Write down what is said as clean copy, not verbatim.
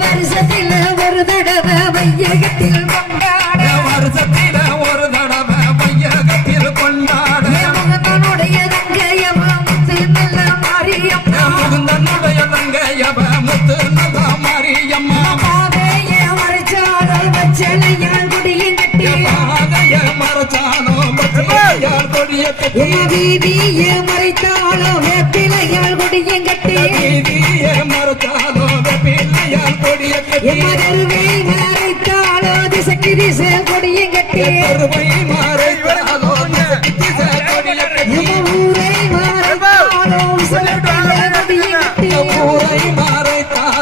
வருஷத்தில் ஒரு தடவை வையகத்தில் கொண்டாட வருஷத்தில் ஒரு தடவை வையகத்தில் கொண்டாட முகந்தனுடைய தங்கையவ முத்து நல்ல மாரியம்மா முகந்தனுடைய தங்கையவ முத்து நல்ல மாரியம்மா பாதைய மறைச்சாலோ பச்சளையால் கொடியும் கட்டி பாதைய மறைச்சாலோ பச்சளையால் கொடியும் கட்டி வீதிய மறைத்தாலோ வேப்பிலையால் கொடியும் கட்டி வீதிய மறைச்சாலோ வேப்பிலையால் கொடியும் கட்டி